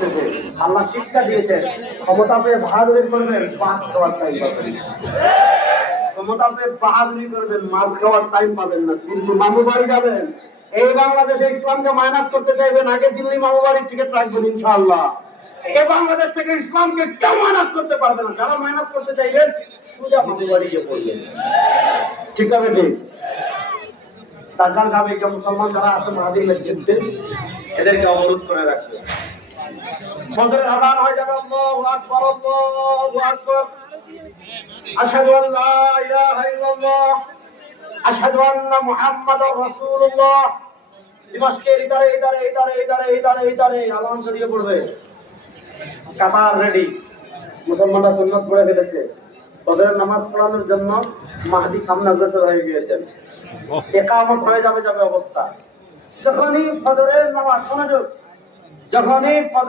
করতেছে। আল্লাহ শিক্ষা দিয়েছেন, ক্ষমতা পেয়ে বাহাদুরি করবেন, মাছ খাওয়ার টাইম পাবেন না। ক্ষমতা পেয়ে বাহাদুরি করবেন, মাছ খাওয়ার টাইম পাবেন না। কিন্তু মামু বাড়ি যাবেন, এই বাংলাদেশে ইসলামকে মাইনাস করতে চাইবেন, আগে দিল্লি মামু বাড়ির টিকিট রাখবেন ইনশাআল্লাহ। এই বাংলাদেশ থেকে ইসলামকে কেউ মাইনাস করতে পারবে না। যারা মাইনাস করতে চাইবেন সোজা মামু বাড়ি গিয়ে পড়বেন। ঠিক আছে ঠিক? তাছাড়া সাবেক মুসলমান যারা আছে মাহাদির নেতৃত্বে, এদেরকে অনুরোধ করে রাখবে। ফজরের আযান হয়ে যাবে, আল্লাহু আকবার, আল্লাহু আকবার। আশহাদু আল লা ইলাহা ইল্লাল্লাহ, আশহাদু আন্না মুহাম্মাদুর রাসূলুল্লাহ। দিমাশকের ইদারে আলান ছড়িয়ে পড়বে। কাতার রেডি, মুসলমানরা সুন্নাত পড়ে ফেলেছে। ফজরের নামাজ পড়ানোর জন্য মাহদী সামনে অগ্রসর হয়ে গিয়েছেন। ইকামত হয়ে যাবে অবস্থা। যখনই ফজরের নামাজ, মনোযোগ, যখনই